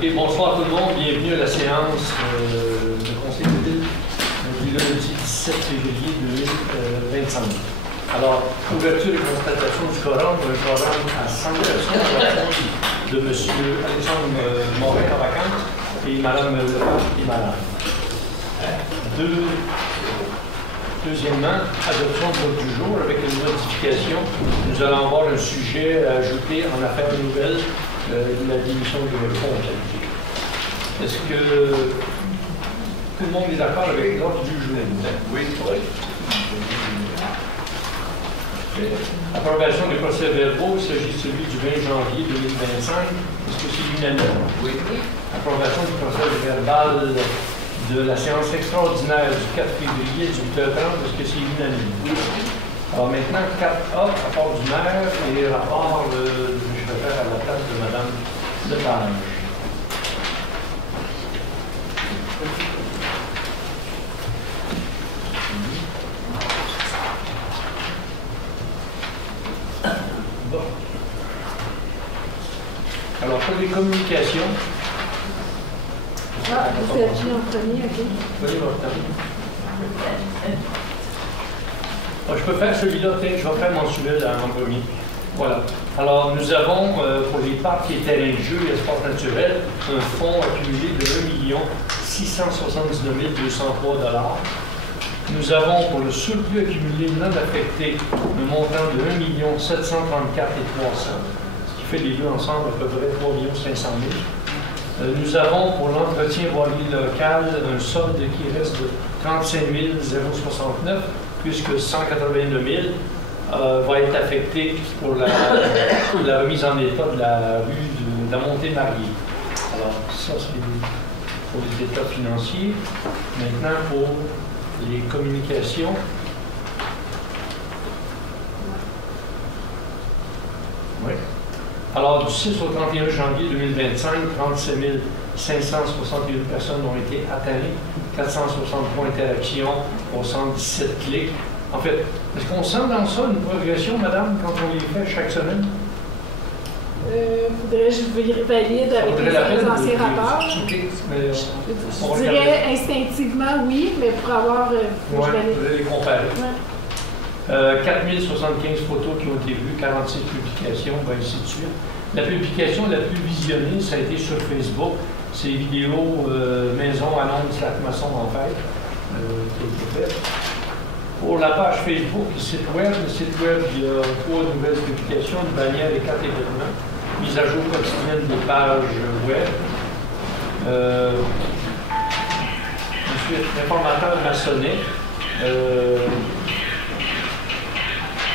Et bonsoir tout le monde, bienvenue à la séance de Conseil de ville du lundi 17 février 2025. Alors, ouverture et constatation du quorum, un quorum à 5 personnes de M. Alexandre Morin en vacances et Mme Lepage qui est malade. Deuxièmement, adoption de l'ordre du jour avec une modification. Nous allons avoir un sujet à ajouter en affaires nouvelles de la démission de comptabilité. Est-ce que tout le monde est d'accord avec l'ordre du jour? Oui. Approbation des procès-verbaux, il s'agit de celui du 20 janvier 2025. Est-ce que c'est unanime? Oui. Approbation du procès-verbal de la séance extraordinaire du 4 février du 8h30, est-ce que c'est unanime? Oui. Alors maintenant, 4A, rapport du maire et rapport, je vais faire à la place de Mme Lepage. Bon. Alors, pour les communications. Ah, vous êtes venu en premier, OK. Oui, je peux faire celui-là, je vais faire mon sujet en premier. Voilà. Alors, nous avons, pour les parcs et terrains de jeu et espaces naturels, un fonds accumulé de 1 679 203 $. Nous avons, pour le surplus accumulé non affecté, un montant de 1 734 300 $, ce qui fait les deux ensemble à peu près 3 500 000 $. Nous avons pour l'entretien voilier local un solde qui reste de 35 069 $, puisque 189 000 va être affecté pour la remise en état de la rue de la Montée-Mariée. Alors, ça, c'est pour les états financiers. Maintenant, pour les communications. Oui. Alors, du 6 au 31 janvier 2025, 37 561 personnes ont été atteintes, 460 points d'interaction pour 117 clics. En fait, est-ce qu'on sent dans ça une progression, madame, quand on les fait chaque semaine? Faudrait que je valide avec les anciens rapports. Okay, je dirais instinctivement oui, mais pour avoir... vous allez les comparer. Ouais. 4075 photos qui ont été vues, 46 publications, ainsi de suite. La publication la plus visionnée, ça a été sur Facebook. C'est vidéo Maison annonce la maçon en fête qui a été faite. Pour la page Facebook, le site web, il y a 3 nouvelles publications, une bannière et 4 événements. Mise à jour quotidienne des pages web. Ensuite, l'informateur maçonnet.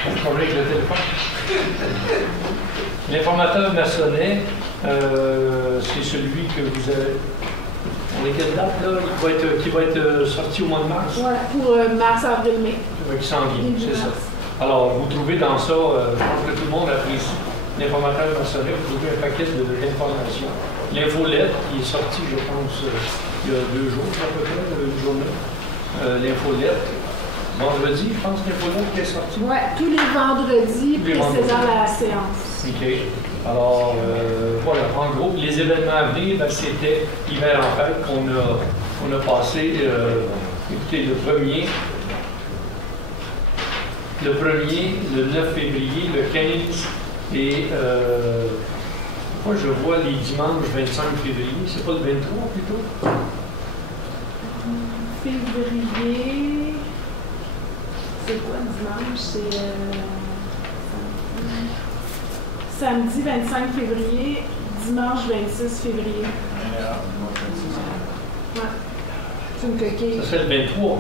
Avec le téléphone. L'informateur maçonnet, c'est celui que vous avez. On est quelle date là? Qui va être sorti au mois de mars? Oui, pour mars, avril, mai. Qui s'en vient, c'est ça. Alors, vous trouvez dans ça, je pense que tout le monde apprécie l'informateur maçonnet, vous trouvez un paquet d'informations. L'infolette qui est sortie, je pense, il y a 2 jours à peu près, une journée. L'infolette. Vendredi, je pense que l'infolette qui est sortie. Oui, tous les vendredis précédant la séance. OK. Alors, voilà, en gros, les événements à venir, ben, c'était Hiver en fête qu'on a passé, écoutez, le 1er, le 9 février, le 15, et moi je vois les dimanches 25 février, c'est pas le 23 plutôt? Février, c'est quoi dimanche? C'est samedi 25 février, dimanche 26 février. Ouais. C'est une coquille. Ça serait le 23.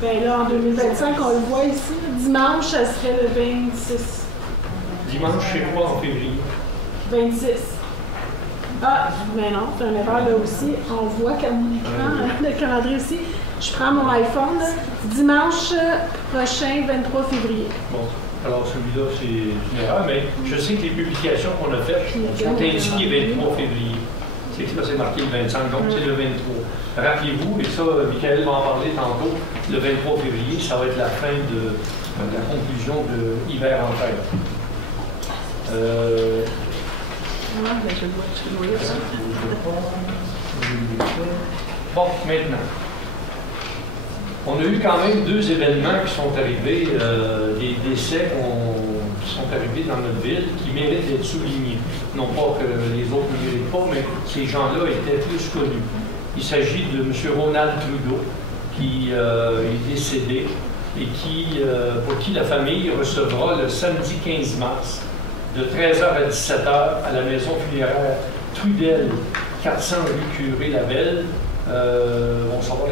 Ben là, en 2025, on le voit ici. Dimanche, ça serait le 26. Dimanche, c'est quoi en février? 26. Ah, mais non, c'est une erreur là aussi. On voit qu'à mon écran, le calendrier aussi. Je prends mon iPhone, là. Dimanche prochain, 23 février. Bon. Alors, celui-là, c'est une erreur, mais je sais que les publications qu'on a faites sont indiquées 23 février. C'est marqué le 25, donc c'est le 23. Rappelez-vous, et ça, Michael va en parler tantôt, le 23 février, ça va être la fin de la conclusion de Hiver en fête. Ouais, ben, je vois ça. Bon, maintenant. On a eu quand même 2 événements qui sont arrivés, des décès qui sont arrivés dans notre ville, qui méritent d'être soulignés. Non pas que les autres ne méritent pas, mais ces gens-là étaient plus connus. Il s'agit de M. Ronald Trudeau, qui est décédé et pour qui la famille recevra le samedi 15 mars, de 13h à 17h, à la maison funéraire Trudel, 400 rue Curé-Labelle. On s'en va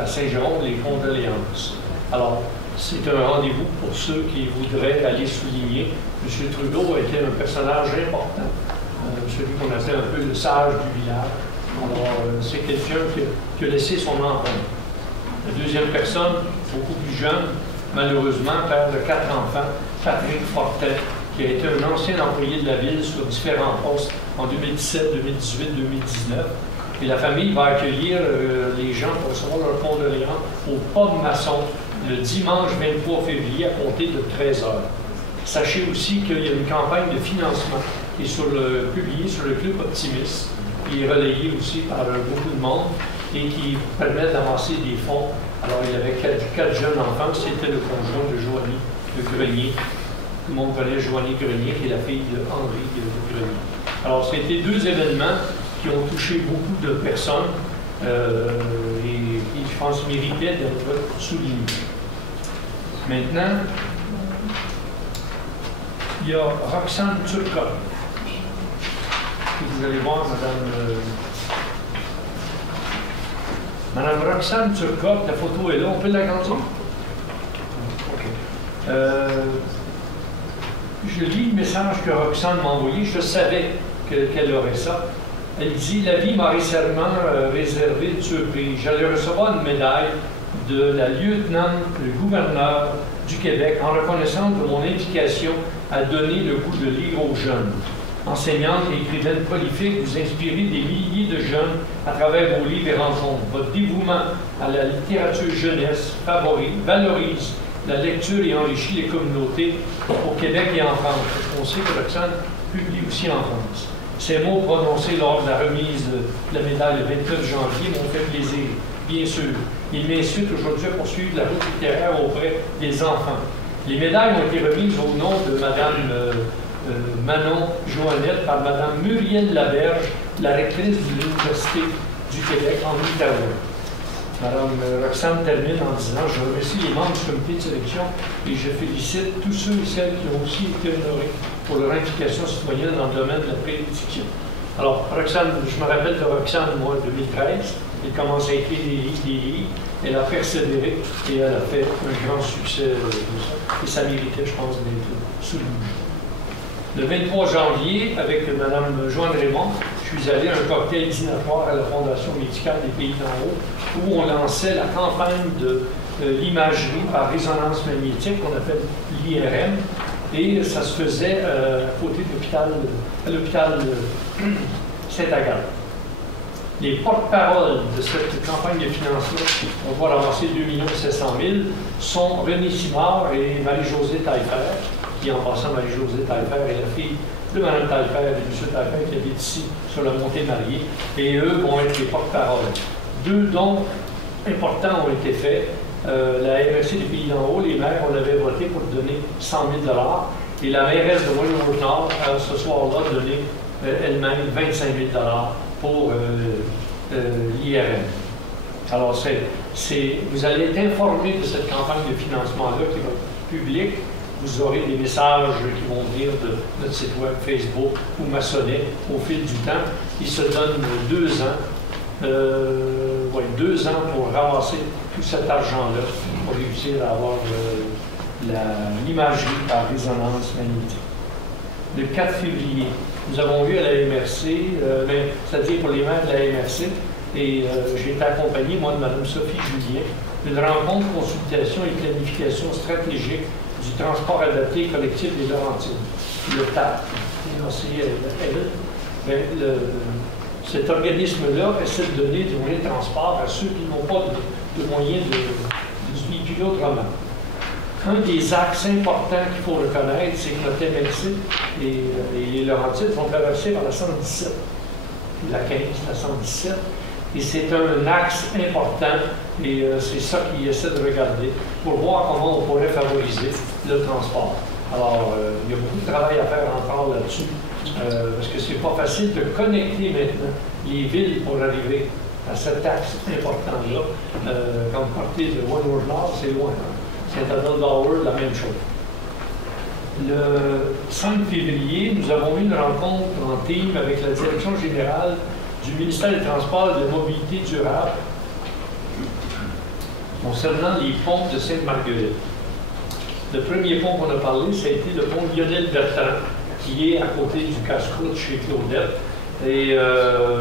à Saint-Jérôme, les condoléances. Alors, c'est un rendez-vous pour ceux qui voudraient aller souligner. M. Trudeau était un personnage important, celui qu'on appelle un peu le sage du village. Alors, c'est quelqu'un qui a laissé son empreinte. La deuxième personne, beaucoup plus jeune, malheureusement, père de 4 enfants, Patrick Fortin, qui a été un ancien employé de la ville sur différents postes en 2017, 2018, 2019. Et la famille va accueillir les gens pour recevoir leurs condoléances au Pomme Maçon le dimanche 23 février à compter de 13h. Sachez aussi qu'il y a une campagne de financement qui est publiée sur le Club Optimiste, qui est relayée aussi par beaucoup de monde et qui permet d'amasser des fonds. Alors, il y avait 4 jeunes enfants, c'était le conjoint de Joanie de Grenier. Tout le monde connaît Joanie Grenier, qui est la fille de Henri de Grenier. Alors, c'était 2 événements qui ont touché beaucoup de personnes et qui, je pense, méritaient d'être soulignés. Maintenant, il y a Roxane Turcotte. Vous allez voir, Madame Roxane Turcotte, la photo est là, on peut l'agrandir? OK. Je lis le message que Roxane m'a envoyé, je savais qu'elle aurait ça. Elle dit: la vie m'a récemment réservé une surprise. J'allais recevoir une médaille de la lieutenant-gouverneur du Québec en reconnaissance de mon implication à donner le goût de lire aux jeunes. Enseignante et écrivaine prolifique, vous inspirez des milliers de jeunes à travers vos livres et rencontres. Votre dévouement à la littérature jeunesse valorise la lecture et enrichit les communautés au Québec et en France. Parce qu'on sait que Roxane publie aussi en France. Ces mots prononcés lors de la remise de la médaille le 29 janvier m'ont fait plaisir, bien sûr. Ils m'incitent aujourd'hui à poursuivre la route littéraire auprès des enfants. Les médailles ont été remises au nom de Mme Manon Joannette par Mme Muriel Laberge, la rectrice de l'Université du Québec en Outaouais. Mme Roxane termine en disant: je remercie les membres du comité de sélection et je félicite tous ceux et celles qui ont aussi été honorés pour leur implication citoyenne dans le domaine de la prédiction. Alors, Roxane, je me rappelle de Roxane, moi, en 2013, elle commence à écrire des livres, elle a persévéré et elle a fait un grand succès de ça. Et ça méritait, je pense, d'être souligné. Le 23 janvier, avec Mme Joanne Raymond, je suis allé à un cocktail dînatoire à la Fondation médicale des Pays d'en haut, où on lançait la campagne de l'imagerie par résonance magnétique, qu'on appelle l'IRM, et ça se faisait à côté de l'hôpital Saint-Agathe. Les porte-paroles de cette campagne de financement, on va ramasser 2 700 000, sont René Simard et Marie-Josée Taillefer, qui en passant, Marie-Josée Taillefer est la fille de Mme Taillefer et de M. Taillefer qui habite ici sur la montée Mariée, et eux vont être les porte-paroles. 2 dons importants ont été faits. La MRC des Pays d'en haut, les maires, on avait voté pour donner 100 000 $, et la mairesse de Moyen-Nord, ce soir-là, donné elle-même 25 000 $ pour l'IRM. Alors, vous allez être informé de cette campagne de financement-là qui va être publique. Vous aurez des messages qui vont venir de notre site web, Facebook ou Maçonnet au fil du temps. Il se donne 2 ans, 2 ans pour ramasser tout cet argent-là, pour réussir à avoir l'imagerie par résonance magnétique. Le 4 février, nous avons eu à la MRC, c'est-à-dire pour les maires de la MRC, et j'ai été accompagné, moi, de Mme Sophie Julien, d'une rencontre, consultation et planification stratégique du transport adapté collectif des Laurentides, le TAP, cet organisme-là essaie de donner des moyens de transport à ceux qui n'ont pas de moyens de se véhiculer autrement. un des axes importants qu'il faut reconnaître, c'est que notre MLC et les Laurentides sont traversés par la 117, la 15, la 117, et c'est un axe important, et c'est ça qu'ils essaient de regarder pour voir comment on pourrait favoriser le transport. Alors, il y a beaucoup de travail à faire encore là-dessus, parce que c'est pas facile de connecter maintenant les villes pour arriver à cet axe important-là. Quand vous partez de Wentworth-Nord, c'est loin. Hein? Saint-Adèle-d'Howard, la même chose. Le 5 février, nous avons eu une rencontre en team avec la Direction générale du ministère des Transports et de la Mobilité durable concernant les ponts de Sainte-Marguerite. Le premier pont qu'on a parlé, ça a été le pont Lionel-Bertrand, qui est à côté du casse-croûte chez Claudette, et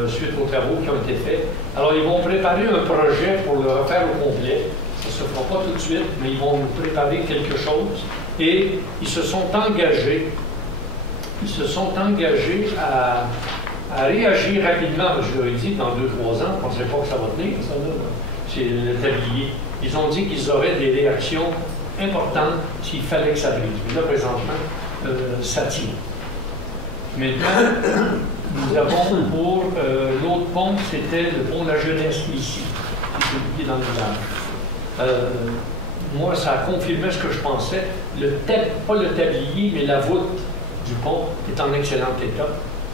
suite aux travaux qui ont été faits. Alors, ils vont préparer un projet pour le refaire au complet. Ça ne se fera pas tout de suite, mais ils vont nous préparer quelque chose. Et ils se sont engagés à réagir rapidement. Je leur ai dit, dans 2-3 ans, on ne sait pas que ça va tenir, ça, c'est le tablier. Ils ont dit qu'ils auraient des réactions importantes s'il fallait que ça brise. Mais là, présentement, ça tient. Maintenant, nous avons pour l'autre pont, c'était le pont de la Jeunesse ici, qui est dans le village. Moi, ça a confirmé ce que je pensais. Pas le tablier, mais la voûte du pont est en excellent état.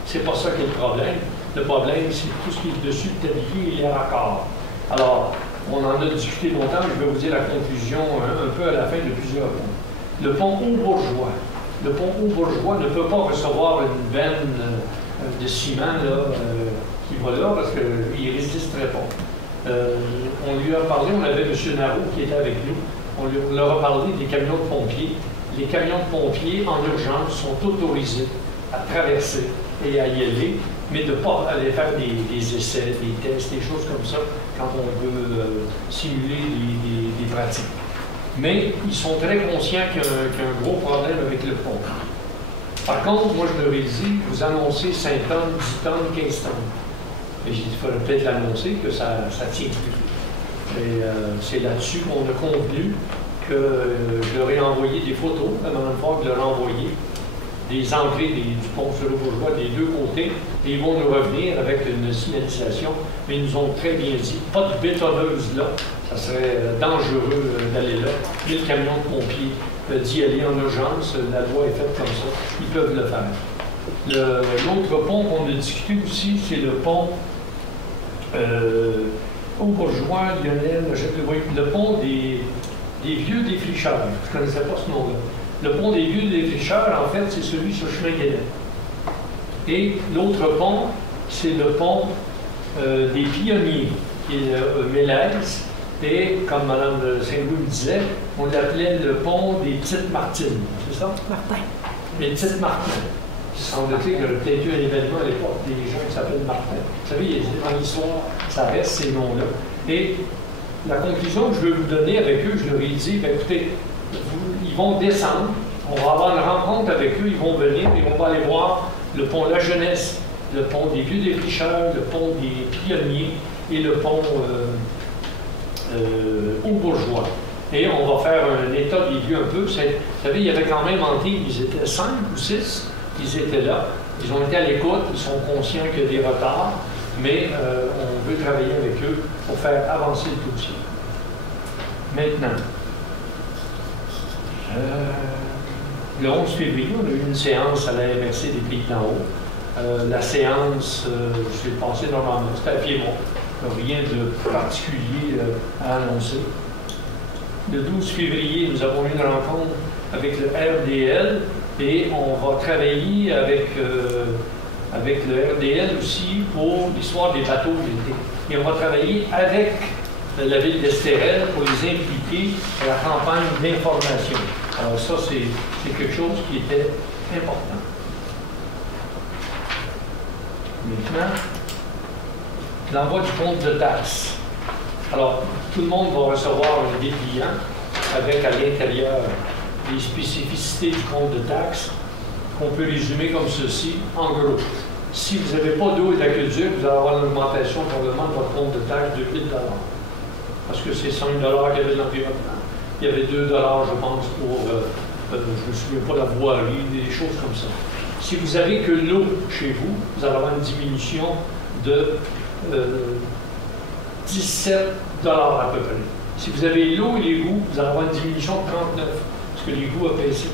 C'est pas ça qui est le problème. Le problème, c'est tout ce qui est dessus le tablier et les raccords. Alors, on en a discuté longtemps, je vais vous dire la conclusion un peu à la fin de plusieurs ponts. Le pont Haut-Bourgeois. Le pont Haut-Bourgeois ne peut pas recevoir une veine de ciment là, qui va là parce qu'il ne résisterait pas. On lui a parlé, on avait M. Narou qui était avec nous, on leur a parlé des camions de pompiers. Les camions de pompiers en urgence sont autorisés à traverser et à y aller, mais de ne pas aller faire des essais, des tests, des choses comme ça quand on veut simuler des pratiques. Mais ils sont très conscients qu'il y a un gros problème avec le pont. Par contre, moi je leur ai dit, vous annoncez 5 tonnes, 10 tonnes, 15 tonnes. Et j'ai dit, il faudrait peut-être l'annoncer que ça tient plus. Et c'est là-dessus qu'on a convenu que je leur ai envoyé des photos, la Mme Fogg leur a envoyé des entrées du pont sur le Bourgeois des deux côtés, et ils vont nous revenir avec une signalisation. Mais ils nous ont très bien dit, pas de bétonneuse là, ça serait dangereux d'aller là. Et le camion de pompiers d'y aller en urgence, la loi est faite comme ça, ils peuvent le faire. L'autre pont qu'on a discuté aussi, c'est le pont Haut-Bourgeois, Lionel, le pont des vieux défricheurs. Je ne connaissais pas ce nom-là. Le pont des vieux défricheurs, en fait, c'est celui sur chemin Guédet. Et l'autre pont, c'est le pont des pionniers, qui est Mélèze. Et comme Mme Saint-Louis me disait, on l'appelait le pont des Petites Martines. C'est ça? Martin. Les Petites Martines. Il semble-t-il qu'il y aurait peut-être eu un événement à l'époque, des gens qui s'appellent Martin. Vous savez, dans l'histoire, ça reste ces noms-là. Et la conclusion que je veux vous donner avec eux, je leur ai dit, bien, écoutez, ils vont descendre, on va avoir une rencontre avec eux, ils vont venir, et on va aller voir le pont La Jeunesse, le pont des Vieux Défricheurs, le pont des Pionniers et le pont Haut-Bourgeois. Et on va faire un état des lieux un peu. Vous savez, il y avait quand même en team, ils étaient 5 ou 6, ils étaient là, ils ont été à l'écoute, ils sont conscients qu'il y a des retards, mais on veut travailler avec eux pour faire avancer le dossier. Maintenant, le 11 février, on a eu une séance à la MRC des Pays d'en haut. La séance, je l'ai passée normalement, c'était à Piémont. Rien de particulier à annoncer. Le 12 février, nous avons eu une rencontre avec le RDL et on va travailler avec le RDL aussi pour l'histoire des bateaux d'été. Et on va travailler avec la ville d'Estérel pour les impliquer à la campagne d'information. Alors ça, c'est quelque chose qui était important. Maintenant, l'envoi du compte de taxes. Alors, tout le monde va recevoir un dépliant avec à l'intérieur les spécificités du compte de taxes qu'on peut résumer comme ceci, en gros. Si vous n'avez pas d'eau et d'aqueduc, vous allez avoir une augmentation probablement de votre compte de taxes de 8 $. Parce que c'est 5 $ qu'il y avait de l'environnement. il y avait 2 $, je pense, pour, je ne me souviens pas, la voirie, des choses comme ça. Si vous avez que l'eau chez vous, vous allez avoir une diminution de 17 $ à peu près. Si vous avez l'eau et l'égout, vous allez avoir une diminution de 39, parce que l'égout a baissé.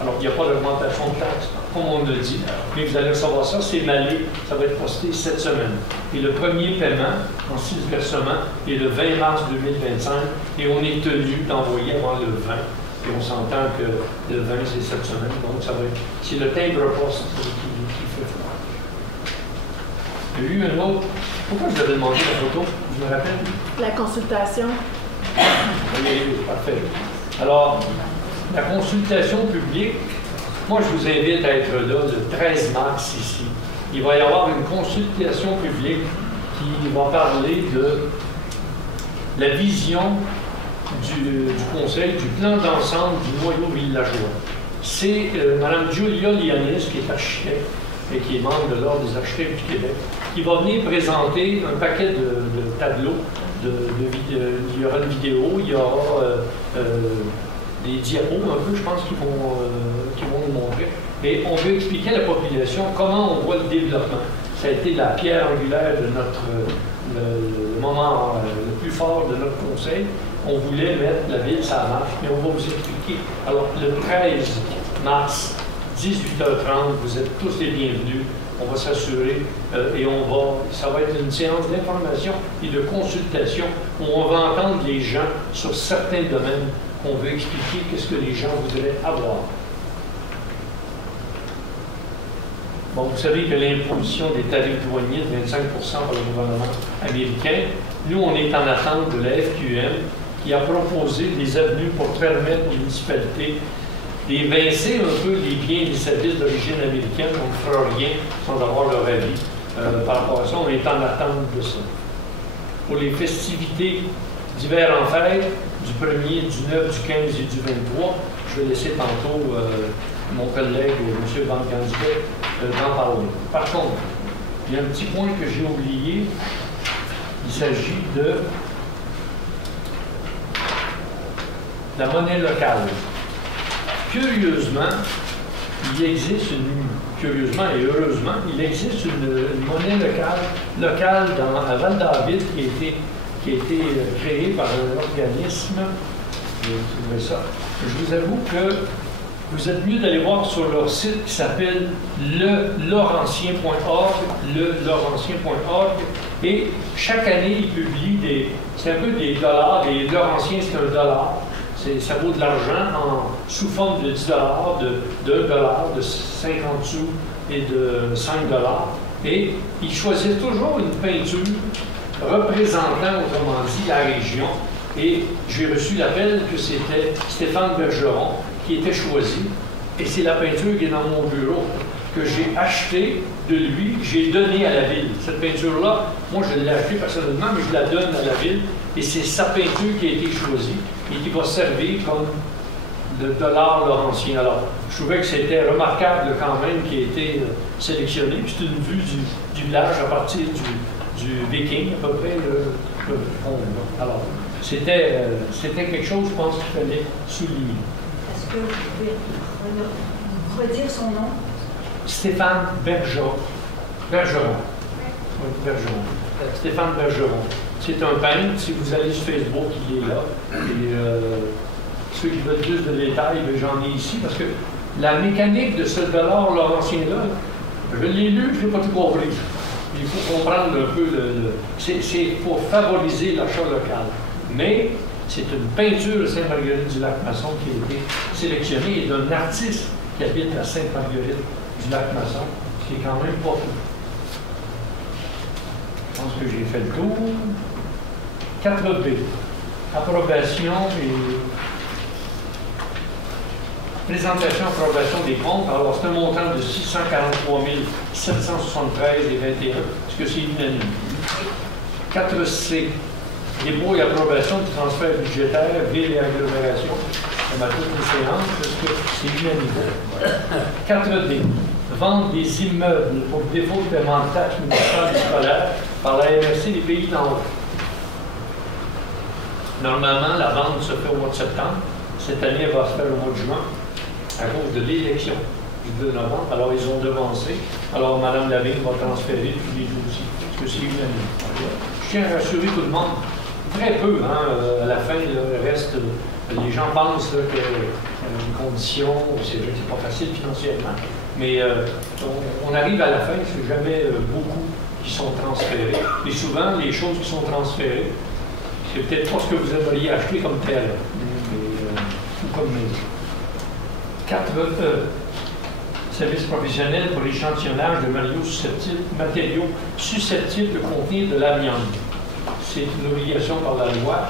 Alors, il n'y a pas d'augmentation de taxe, comme on le dit, mais vous allez recevoir ça, c'est malé, ça va être posté cette semaine. Et le premier paiement, en 6 versements, est le 20 mars 2025, et on est tenu d'envoyer avant le 20. Et on s'entend que le 20, c'est cette semaine, donc ça va être... C'est le timbre poste qui fait froid. Il y a eu un autre... Pourquoi je vous avais demandé la photo? Je me rappelle? La consultation. Oui, parfait. Alors, la consultation publique, moi je vous invite à être là le 13 mars ici. Il va y avoir une consultation publique qui va parler de la vision du Conseil, du plan d'ensemble du noyau villageois. C'est Mme Julia Lianis, qui est architecte et qui est membre de l'Ordre des architectes du Québec, qui va venir présenter un paquet de tableaux. Il y aura une vidéo, il y aura des diapos un peu, je pense, qui vont nous montrer. Et on veut expliquer à la population comment on voit le développement. Ça a été la pierre angulaire de le moment le plus fort de notre conseil. On voulait mettre la ville sur la marche, mais on va vous expliquer. Alors, le 13 mars, 18h30, vous êtes tous les bienvenus. On va s'assurer et ça va être une séance d'information et de consultation où on va entendre les gens sur certains domaines qu'on veut expliquer qu'est-ce que les gens voudraient avoir. Bon, vous savez que l'imposition des tarifs douaniers de 25 par le gouvernement américain, nous, on est en attente de la FQM qui a proposé des avenues pour permettre aux municipalités d'évincer un peu les biens et les services d'origine américaine. On ne fera rien sans avoir leur avis par rapport à ça. On est en attente de ça. Pour les festivités d'hiver en fête, du 1er, du 9, du 15 et du 23, je vais laisser tantôt mon collègue, M. Van Gansbeck, d'en parler. Par contre, il y a un petit point que j'ai oublié. Il s'agit de la monnaie locale. Curieusement, curieusement et heureusement, il existe une monnaie locale à Val-David qui a été créée par un organisme. Je vais trouver ça. Je vous avoue que vous êtes mieux d'aller voir sur leur site qui s'appelle lelaurentien.org, et chaque année, ils publient c'est un peu des dollars, et Laurentien, c'est un dollar. Ça vaut de l'argent sous forme de 10 $, de 1 $, de 50 sous et de 5 $. Et ils choisissent toujours une peinture représentant, autrement dit, la région. Et j'ai reçu l'appel que c'était Stéphane Bergeron qui était choisi. Et c'est la peinture qui est dans mon bureau, que j'ai achetée de lui, que j'ai donnée à la ville. Cette peinture-là, moi je l'ai achetée personnellement, mais je la donne à la ville. Et c'est sa peinture qui a été choisie et qui va servir comme le dollar laurentien. Alors, je trouvais que c'était remarquable quand même qu'il ait été sélectionné. C'est une vue du village à partir du Viking, à peu près, le fond. Alors, c'était quelque chose, je pense, qu'il fallait souligner. Est-ce que vous pouvez redire son nom? Stéphane Bergeron. Oui, Bergeron. Stéphane Bergeron. C'est un peintre. Si vous allez sur Facebook, il est là. Et ceux qui veulent plus de détails, j'en ai ici, parce que la mécanique de ce dollar laurentien-là, je l'ai lu, je ne l'ai pas tout compris. Il faut comprendre un peu c'est pour favoriser l'achat local. Mais c'est une peinture de Sainte-Marguerite-du-Lac-Masson qui a été sélectionnée et d'un artiste qui habite à Sainte-Marguerite-du-Lac-Masson, ce qui est quand même pas fou. Je pense que j'ai fait le tour. 4B. Approbation et présentation, approbation des comptes. Alors, c'est un montant de 643 773 et 21, parce que c'est unanime. 4C. Dépôt et approbation du transfert budgétaire, ville et agglomération. Comme à toutes les séances, parce que c'est unanime. 4D. Vente des immeubles pour défaut de paiement de taxes municipales et scolaires par la MRC des Pays d'en haut. Normalement, la vente se fait au mois de septembre. Cette année, elle va se faire au mois de juin à cause de l'élection du 2 novembre. Alors, ils ont devancé. Alors, Mme Lavigne va transférer tous les dossiers, parce que c'est unanime. Je tiens à rassurer tout le monde. Très peu, à la fin, le reste, les gens pensent qu'il y a une condition, c'est vrai que c'est pas facile financièrement, mais on arrive à la fin, c'est jamais beaucoup qui sont transférés. Et souvent, les choses qui sont transférées, c'est peut-être pas ce que vous aimeriez acheter comme tel, ou comme 4E. Service professionnel pour l'échantillonnage de matériaux susceptibles de contenir de l'amiante. C'est une obligation par la loi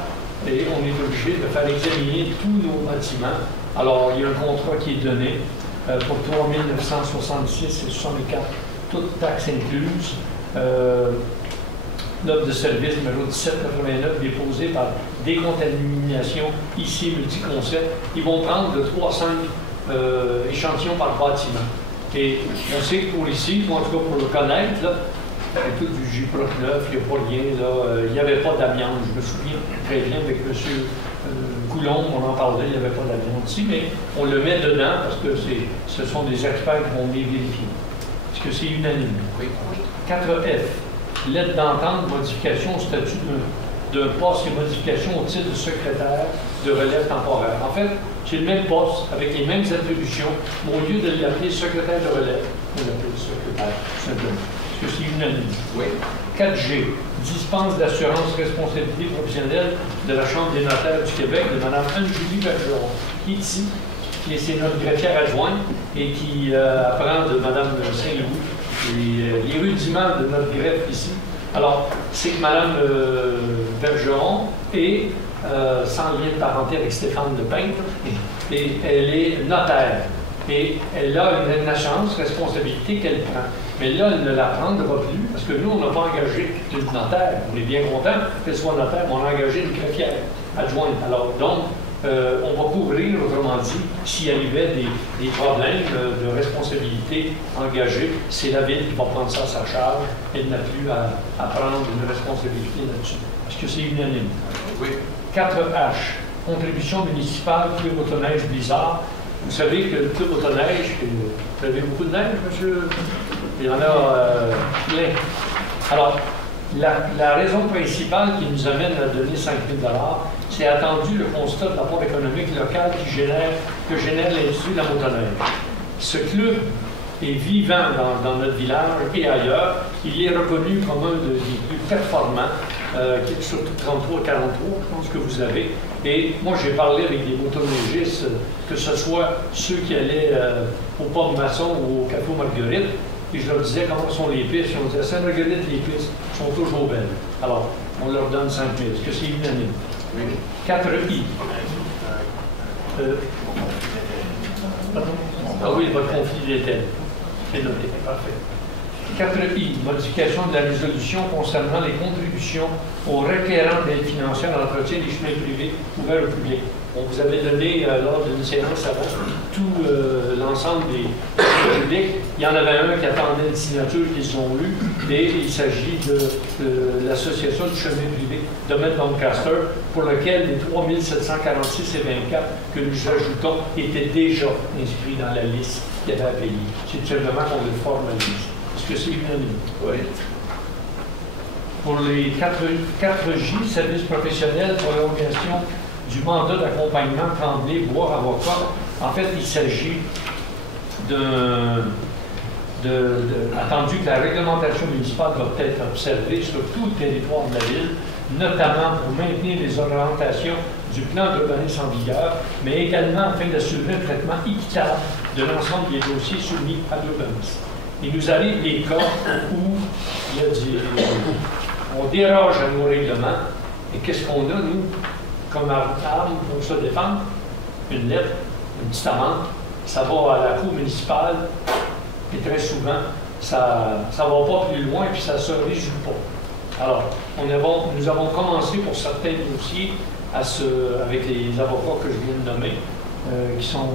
et on est obligé de faire examiner tous nos bâtiments. Alors, il y a un contrat qui est donné pour 3 966 et 64, toutes taxes incluses. Note de service numéro 1789 déposée par Décontamination ici Multiconcept. Ils vont prendre de 3 à 5 échantillons par bâtiment. Et on sait que pour ici, en tout cas pour le connaître, là, avec tout du J-Proc 9, il n'y a pas rien, là, il n'y avait pas d'amiante. Je me souviens très bien avec M. Coulomb, on en parlait, il n'y avait pas d'amiante ici, mais on le met dedans parce que ce sont des experts qui vont venir vérifier. Est-ce que c'est unanime? Oui. 4F, lettre d'entente, modification au statut d'un poste et modification au titre de secrétaire de relève temporaire. En fait, c'est le même poste, avec les mêmes attributions, mais au lieu de l'appeler secrétaire de relève, on l'appelle secrétaire, tout simplement. Est-ce que c'est unanime? Oui. 4G, dispense d'assurance responsabilité professionnelle de la Chambre des notaires du Québec de Mme Anne-Julie Bergeron, qui est ici, qui est notre greffière adjointe et qui apprend de Mme Saint-Louis les rudiments de notre greffe ici. Alors, c'est que Mme Bergeron est sans lien de parenté avec Stéphane Lepeintre, et elle est notaire. Et elle a une assurance responsabilité qu'elle prend. Mais là, elle ne la prendra plus, parce que nous, on n'a pas engagé une notaire. On est bien content qu'elle soit notaire, mais on a engagé une greffière adjointe. Alors, donc, on va couvrir, autrement dit, s'il y arrivait des problèmes de responsabilité engagés, c'est la Ville qui va prendre ça à sa charge. Elle n'a plus à prendre une responsabilité là-dessus. Est-ce que c'est unanime? Oui. 4H, contribution municipale, club autoneige Blizzard. Vous savez que le club autoneige, vous avez beaucoup de neige, monsieur? Il y en a plein. Alors, la raison principale qui nous amène à donner 5 000 $, c'est attendu le constat de l'apport économique local que génère l'industrie de la motoneige. Ce club est vivant dans notre village et ailleurs. Il est reconnu comme un des plus performants, surtout 33 et 43, je pense que vous avez. Et moi, j'ai parlé avec des motoneigistes, que ce soit ceux qui allaient au Port Maçon ou au Café Marguerite, et je leur disais comment sont les pistes. Ils me disaient, Sainte-Marguerite, les pistes sont toujours belles. Alors, on leur donne 5 000. Est-ce que c'est unanime? Oui. 4I. Ah oui, votre conflit d'État. C'est noté. Parfait. 4I, modification de la résolution concernant les contributions aux requérants d'aide financière à l'entretien des chemins privés ouverts au public. On vous avait donné, lors d'une séance avant, tout l'ensemble des chemins publics. Il y en avait un qui attendait une signature qu'ils ont eue, et il s'agit de l'Association du chemin privé de Doncaster, pour lequel les 3 746 et 24 que nous ajoutons étaient déjà inscrits dans la liste qu'il y avait à payer. C'est tout simplement qu'on le formalise. Est-ce que c'est unanime? Oui. Pour les 4J, service professionnel, prolongation du mandat d'accompagnement Tremblay, Bois, avocat. En fait, il s'agit attendu que la réglementation municipale va être observée sur tout le territoire de la ville, notamment pour maintenir les orientations du plan d'urbanisme en vigueur, mais également afin d'assurer un traitement équitable de l'ensemble des dossiers soumis à l'urbanisme. Il nous arrive des cas où on déroge à nos règlements, et qu'est-ce qu'on a, nous, comme arme pour se défendre? Une lettre, une petite amende, ça va à la cour municipale, et très souvent, ça ne va pas plus loin, et puis ça ne se résout pas. Alors, nous avons commencé pour certains dossiers avec les avocats que je viens de nommer, qui sont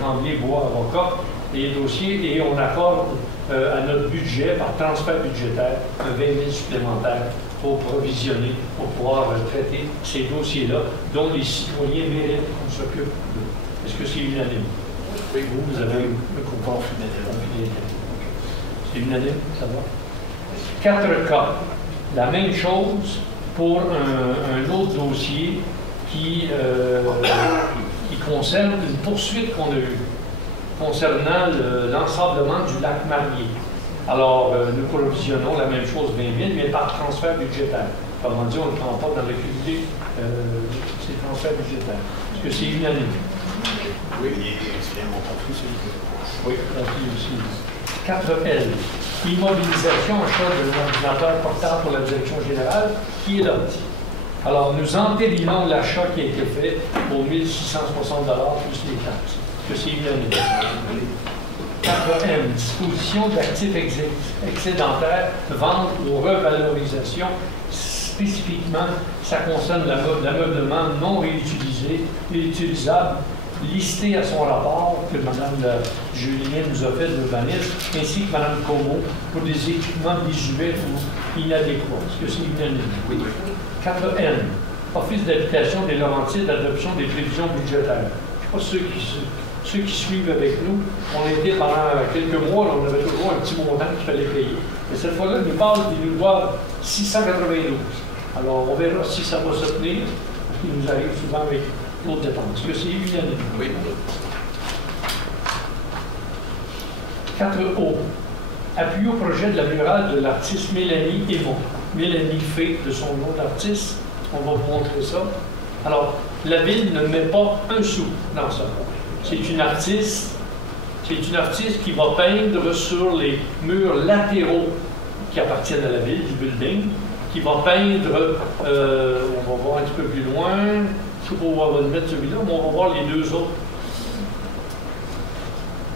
Tremblay, Bois, avocats, les dossiers, et on accorde à notre budget budget, par transfert budgétaire, un 20 000 supplémentaire pour provisionner, pour pouvoir traiter ces dossiers-là, dont les citoyens méritent qu'on s'occupe d'eux. Est-ce que c'est unanime? Oui, vous avez le confidentiel. C'est unanime, ça va? 4 cas. La même chose pour un autre dossier qui concerne une poursuite qu'on a eue concernant l'ensablement du lac Marié. Alors, nous provisionnons la même chose 20 000, mais par transfert budgétaire. Autrement dit, on ne prend pas dans le cumulé ces transferts budgétaires. Est-ce que c'est unanime? Oui, c'est mon conflit, oui, conflit aussi. 4L. Immobilisation en charge de l'ordinateur portable pour la direction générale, qui est là. Alors, nous entérinons l'achat qui a été fait pour 1 660 plus les taxes. Est-ce que c'est unanime? 4M, disposition d'actifs excédentaires, vente ou revalorisation. Spécifiquement, ça concerne l'ameublement non réutilisable, listé à son rapport que Mme Julien nous a fait de l'urbanisme, ainsi que Mme Como pour des équipements visuels ou inadéquats. Est-ce que c'est unanime? Oui. 4N, Office d'habitation des Laurentides d'adoption des prévisions budgétaires. Je ne sais pas ceux qui suivent avec nous, on était pendant quelques mois, là, on avait toujours un petit montant qu'il fallait payer. Et cette fois-là, ils nous doivent 692. Alors, on verra si ça va se tenir, parce qu'il nous arrive souvent avec d'autres dépenses. Est-ce que c'est unanime? Oui. 4O. Appui au projet de la murale de l'artiste Mélanie Aymon. Mélanie fait de son nom d'artiste. On va vous montrer ça. Alors, la ville ne met pas un sou dans ça. C'est une artiste qui va peindre sur les murs latéraux qui appartiennent à la ville, du building, qui va peindre, on va voir un petit peu plus loin, je ne sais pas où on va mettre celui-là, mais on va voir les 2 autres.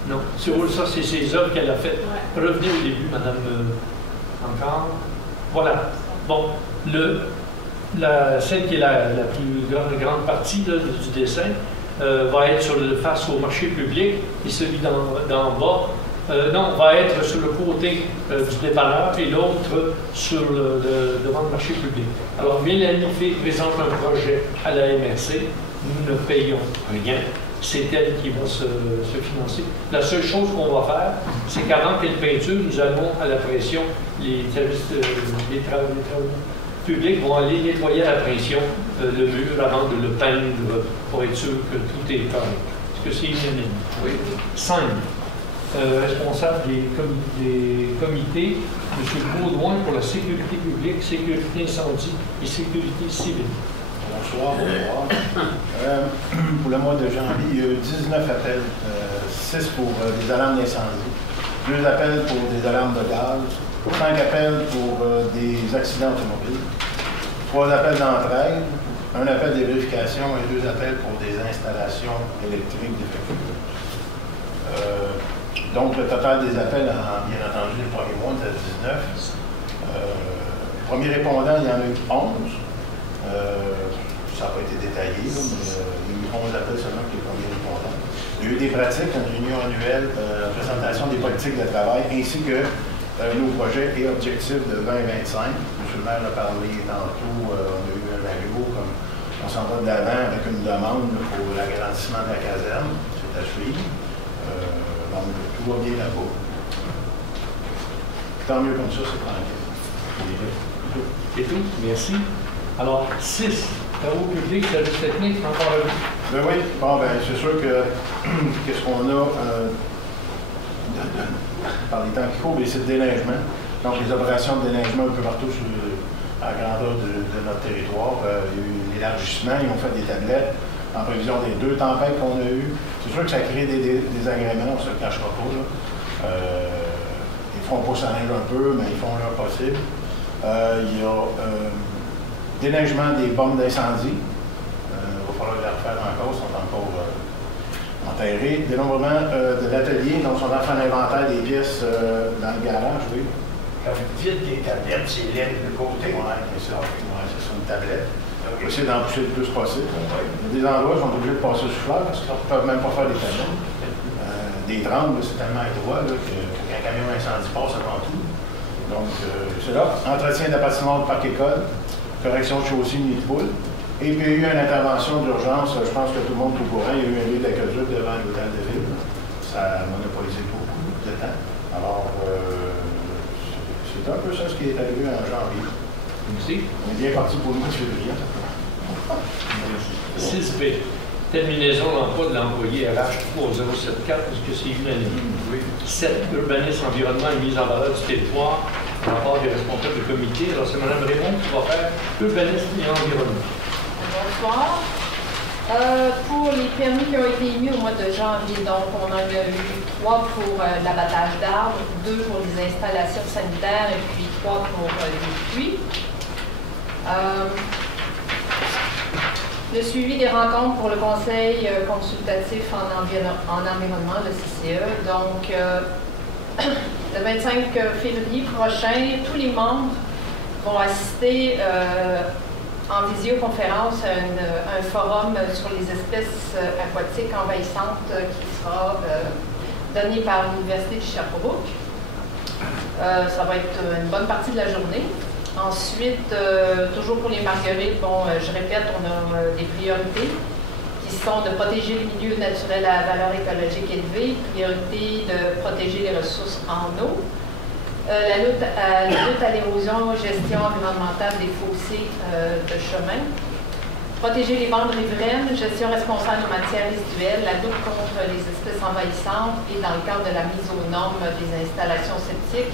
Non, ça c'est ses œuvres qu'elle a faites. Revenez au début, madame, encore. Voilà. Bon, celle qui est la plus grande partie là, du dessin, va être face au marché public et celui d'en bas, va être sur le côté du dépanneur et l'autre devant le marché public. Alors, Mélanie présente un projet à la MRC. Nous ne payons rien. C'est elle qui va se financer. La seule chose qu'on va faire, c'est qu'avant qu'elle peinture, nous allons à la pression, les travaux publics vont aller nettoyer à la pression le mur avant de le peindre pour être sûr que tout est correct. Est-ce que c'est unanime? Oui. 5. Responsable des comités, M. Baudouin pour la sécurité publique, sécurité incendie et sécurité civile. Bonsoir. Pour le mois de janvier, il y a eu 19 appels, 6 pour des alarmes d'incendie, 2 appels pour des alarmes de gaz, 5 appels pour des accidents automobiles, 3 appels d'entraide, 1 appel de vérification et 2 appels pour des installations électriques défectueuses. Donc, le total des appels, bien entendu, le premier mois, c'était 19. Premier répondant, il y en a eu 11. Ça n'a pas été détaillé, mais il y a eu 11 appels seulement pour les premiers répondants. Il y a eu des pratiques, une réunion annuelle, présentation des politiques de travail, ainsi que nos projets et objectifs de 2025. M. le maire a parlé tantôt, on a eu un aggro, comme on s'en va de l'avant avec une demande pour l'agrandissement de la caserne. C'est à suivre. Donc, tout va bien là-bas. Tant mieux comme ça, c'est tranquille. C'est tout. Merci. Alors, 6. Travaux publics, services techniques, encore un. Ben oui, bon, ben, c'est sûr que qu'est-ce qu'on a par les temps qui courent, c'est le déneigement. Donc, les opérations de déneigement un peu partout à la grandeur de notre territoire. Il y a eu l'élargissement, ils ont fait des tablettes en prévision des 2 tempêtes qu'on a eues. C'est sûr que ça crée des désagréments, on ne se le cachera pas. Là. Ils font pas ça neige un peu, mais ils font leur possible. Il y a déneigement des bombes d'incendie. Il va falloir les refaire encore, ils sont encore enterrés. Dénombrement de l'atelier, donc ils sont en train d'inventaire des pièces dans le garage, oui. Quand vous dites des tablettes, c'est l'aile de côté. Oui, c'est ça. Ouais, c'est une tablette. On va essayer d'en pousser le plus possible. Il y a des endroits où ils sont obligés de passer au souffleur parce qu'ils ne peuvent même pas faire des tablettes. Des trembles, c'est tellement étroit que quand camion incendie passe avant tout. Donc, c'est là. Entretien de la patinoire de parc-école, correction de chaussée, nid de poule. Et puis, il y a eu une intervention d'urgence, je pense que tout le monde est au courant, il y a eu un lit d'aqueduc devant l'hôtel de ville. Ça a monopolisé beaucoup de temps. Alors, c'est un peu ça ce qui est arrivé en janvier. Merci. On est bien parti pour le mois de février. 6B. Terminaison de l'emploi de l'employé RH 3074, parce que c'est unanime. 7. Urbanisme, environnement et mise en valeur du territoire, rapport des responsables du comité. Alors, c'est Mme Raymond qui va faire urbanisme et environnement. Bonsoir. Pour les permis qui ont été émis au mois de janvier, donc on en a eu 3 pour l'abattage d'arbres, 2 pour les installations sanitaires et puis 3 pour les puits. Le suivi des rencontres pour le Conseil consultatif en environnement, le CCE. Donc, le 25 février prochain, tous les membres vont assister en visioconférence à un forum sur les espèces aquatiques envahissantes qui sera donné par l'Université de Sherbrooke. Ça va être une bonne partie de la journée. Ensuite, toujours pour les marguerites, bon, je répète, on a des priorités qui sont de protéger le milieu naturel à valeur écologique élevée, priorité de protéger les ressources en eau, la lutte à l'érosion, gestion environnementale des fossés de chemin, protéger les bandes riveraines, gestion responsable en matière résiduelle, la lutte contre les espèces envahissantes et dans le cadre de la mise aux normes des installations septiques.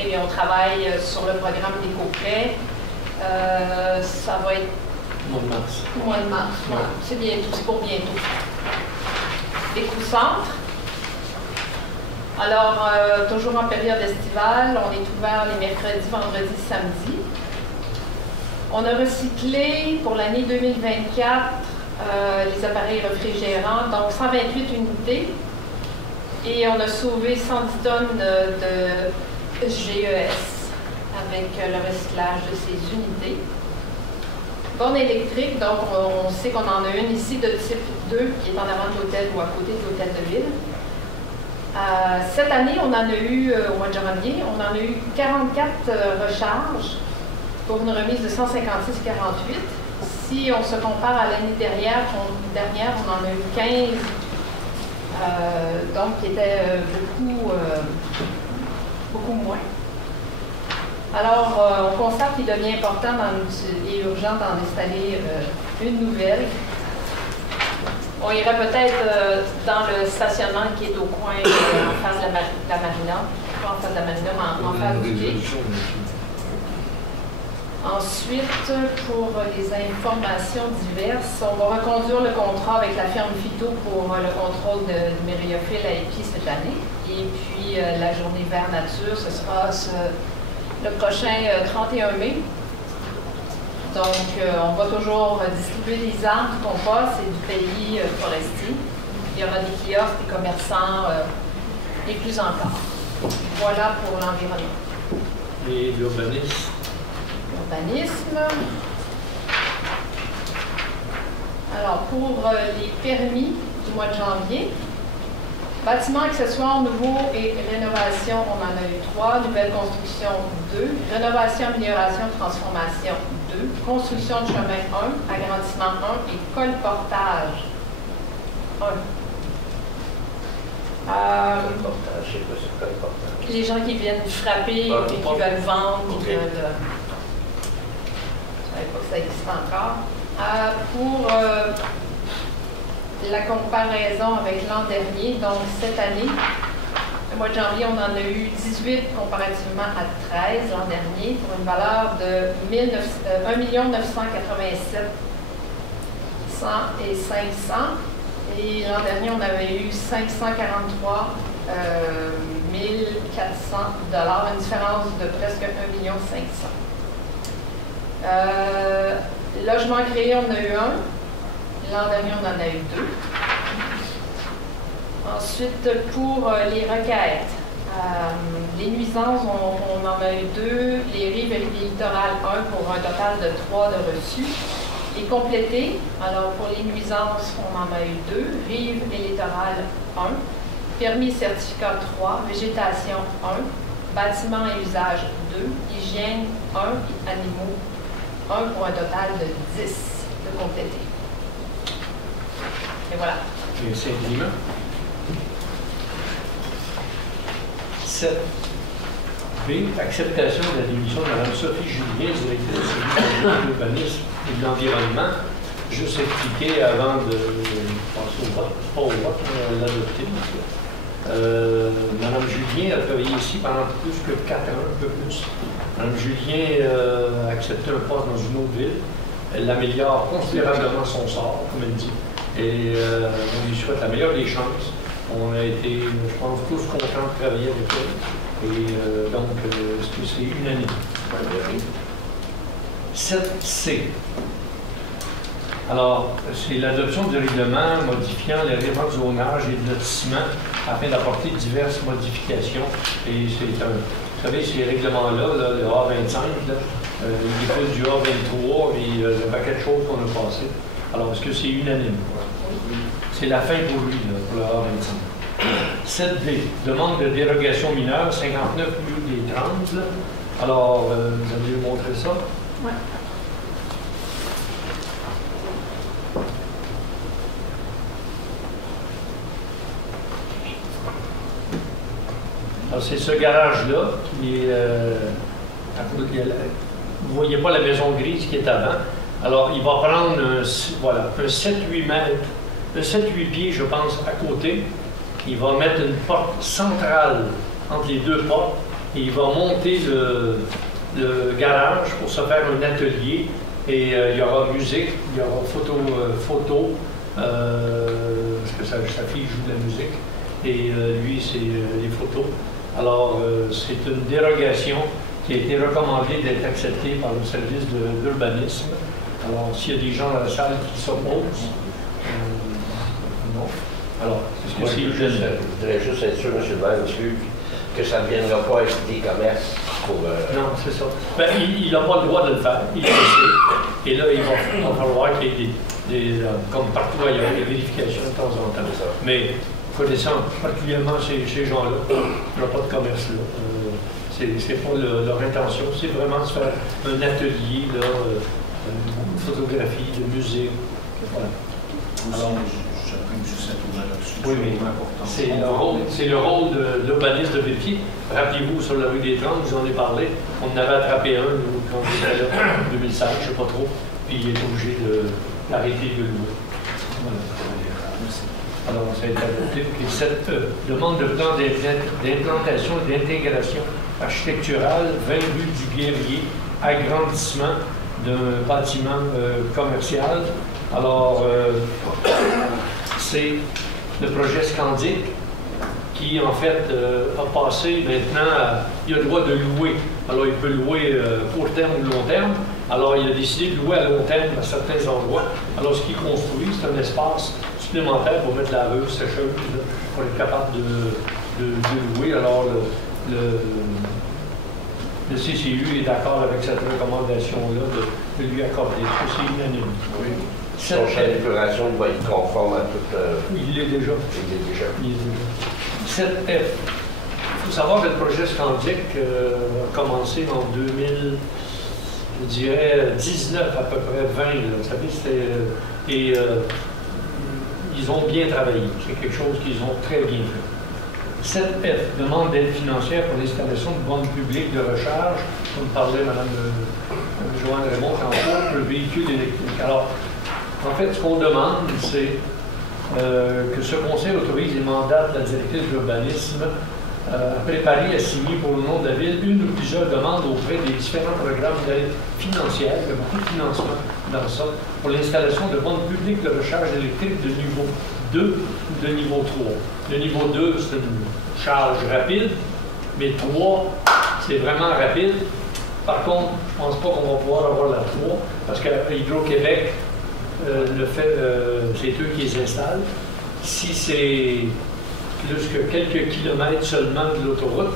Et on travaille sur le programme d'éco-prêt. Ça va être Mois de mars. mois de mars. Ouais. C'est bientôt, c'est pour bientôt. Éco-centre. Alors, toujours en période estivale, on est ouvert les mercredis, vendredis, samedis. On a recyclé pour l'année 2024 les appareils réfrigérants, donc 128 unités. Et on a sauvé 110 tonnes de GES avec le recyclage de ces unités. Borne électrique, donc on sait qu'on en a une ici de type 2 qui est en avant de l'hôtel ou à côté de l'hôtel de ville. Cette année, on en a eu, au mois de janvier, on en a eu 44 recharges pour une remise de 156,48. Si on se compare à l'année dernière, on en a eu 15, donc qui était beaucoup moins. Alors, on constate qu'il devient important et urgent d'en installer une nouvelle. On irait peut-être dans le stationnement qui est au coin en face de la marina, pas en face de la marina, mais en face du quai. Ensuite, pour les informations diverses, on va reconduire le contrat avec la ferme Phyto pour le contrôle de myriophiles à épi cette année. Et puis, la journée vert nature, ce sera le prochain 31 mai. Donc, on va toujours distribuer des arbres qu'on passe et du pays forestier. Il y aura des kiosques, des commerçants et plus encore. Voilà pour l'environnement. Et l'urbanisme. Urbanisme. Alors, pour les permis du mois de janvier, bâtiments accessoires nouveaux et rénovation, on en a eu 3. Nouvelle construction, 2. Rénovation, amélioration, transformation, 2. Construction de chemin, 1. Agrandissement, 1. Et colportage, 1. Je sais pas c'est quoi le portage. Les gens qui viennent frapper et qui veulent vendre, qui veulent... Je ne savais pas que ça existe encore. Pour la comparaison avec l'an dernier, donc cette année, le mois de janvier, on en a eu 18 comparativement à 13 l'an dernier, pour une valeur de 1 987 et 500. Et l'an dernier, on avait eu 543 400 $, une différence de presque 1 500 000. Logement créé, on a eu 1. L'an dernier, on en a eu 2. Ensuite, pour les requêtes, les nuisances, on en a eu 2. Les rives et les littorales, 1 pour un total de 3 de reçus. Les complétés, alors pour les nuisances, on en a eu 2. Rives et littorales, 1. Permis certificat 3, végétation 1, bâtiment et usage 2, hygiène 1, animaux 1 pour un total de 10 de compléter. Et voilà. Et c'est infiniment. 7. B. Acceptation de la démission de Mme Sophie Julien, directrice de l'urbanisme et de l'environnement. Juste expliquer avant de passer au vote, pas au vote, mais l'adopter. Mme Julien a travaillé ici pendant plus que 4 ans, un peu plus. Mme Julien a accepté un poste dans une autre ville. Elle améliore considérablement son sort, comme elle dit. Et on lui souhaite la meilleure des chances. On a été, je pense, tous contents de travailler avec elle. Et donc, est-ce que c'est unanime? 7C. Alors, c'est l'adoption du règlement modifiant les règlements de zonage et de lotissement afin d'apporter diverses modifications. Et c'est un, vous savez, ces règlements-là, le A25, il découle du A23 et il y a paquet de choses qu'on a passées. Alors, est-ce que c'est unanime? C'est la fin pour lui, là, pour le A25. 7D, demande de dérogation mineure, 59 lieu des 30. Là. Alors, vous allez lui montrer ça? Oui. Alors, c'est ce garage-là qui est vous ne voyez pas la maison grise qui est avant. Alors, il va prendre un 7-8 mètres, de 7-8 pieds, je pense, à côté. Il va mettre une porte centrale entre les deux portes et il va monter le garage pour se faire un atelier. Et il y aura musique, il y aura photo parce que sa fille joue de la musique. Et lui, c'est les photos. Alors, c'est une dérogation qui a été recommandée d'être acceptée par le service de l'urbanisme. Alors, s'il y a des gens dans la salle qui s'opposent, non. Alors, est-ce que c'est je voudrais juste être sûr, M. le maire, que ça ne viendra pas avec des commerces pour... Non, c'est ça. Ben, il n'a pas le droit de le faire. Il le sait. Et là, il va falloir qu'il y ait des comme partout ailleurs, des vérifications de temps en temps. Mais connaissant particulièrement ces gens-là, il n'y a pas de commerce là. C'est pas leur intention. C'est vraiment de faire un atelier, là, de photographie, de musique. Voilà. Alors, oui, mais c'est le rôle de l'urbaniste de vérifier. Rappelez-vous, sur la rue des 30, je vous en ai parlé, on en avait attrapé un quand on était là, en 2005, je ne sais pas trop, puis il est obligé d'arrêter de louer. Voilà. Alors, ça a été adopté. Cette demande de plan d'implantation et d'intégration architecturale, 20 rue du Guerrier, agrandissement d'un bâtiment commercial. Alors, c'est le projet Scandic qui, en fait, a passé maintenant il a le droit de louer. Alors, il peut louer court terme ou long terme. Alors, il a décidé de louer à long terme à certains endroits. Alors, ce qu'il construit, c'est un espace supplémentaire pour mettre la laveuse, sécheuse, pour être capable de louer. Alors, le CCU est d'accord avec cette recommandation-là de lui accorder. C'est unanime. Oui. Son champ d'épuration va être conforme à toute... Il l'est déjà. Il l'est déjà. 7F. Il faut savoir que le projet Scandic a commencé en 2000, je dirais 19, à peu près 20. Là. Vous savez, c'était... ils ont bien travaillé. C'est quelque chose qu'ils ont très bien fait. 7F, demande d'aide financière pour l'installation de bornes publiques de recharge, comme parlait Mme Joanne Raymond tantôt, pour le véhicule électrique. Alors, en fait, ce qu'on demande, c'est que ce conseil autorise et mandate la directrice de l'urbanisme à préparer et à signer pour le nom de la ville une ou plusieurs demandes auprès des différents programmes d'aide financière, il y a beaucoup de financement dans ça, pour l'installation de bornes publiques de recharge électrique de niveau 2 ou de niveau 3. Le niveau 2, c'est une charge rapide, mais 3, c'est vraiment rapide. Par contre, je ne pense pas qu'on va pouvoir avoir la 3, parce que Hydro-Québec le fait, c'est eux qui les installent. Si c'est plus que quelques kilomètres seulement de l'autoroute,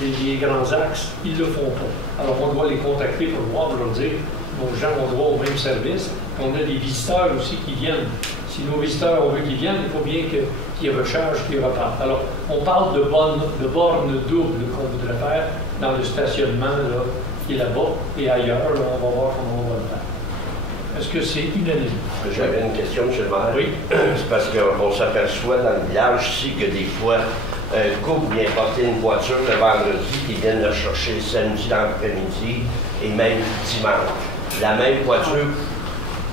les grands axes, ils ne le font pas. Alors, on doit les contacter pour voir, pour leur dire, nos gens ont droit au même service. On a des visiteurs aussi qui viennent. Si nos visiteurs, on veut qu'ils viennent, il faut bien qu'ils rechargent, qu'ils repartent. Alors, on parle de bornes doubles qu'on voudrait faire dans le stationnement là, qui est là-bas et ailleurs. Là, on va voir comment on va le faire. Est-ce que c'est unanime? J'avais une question, M. le maire. Oui. C'est parce qu'on s'aperçoit dans le village ici que des fois, un couple vient porter une voiture le vendredi, puis viennent le chercher le samedi dans l'après-midi et même dimanche. La même voiture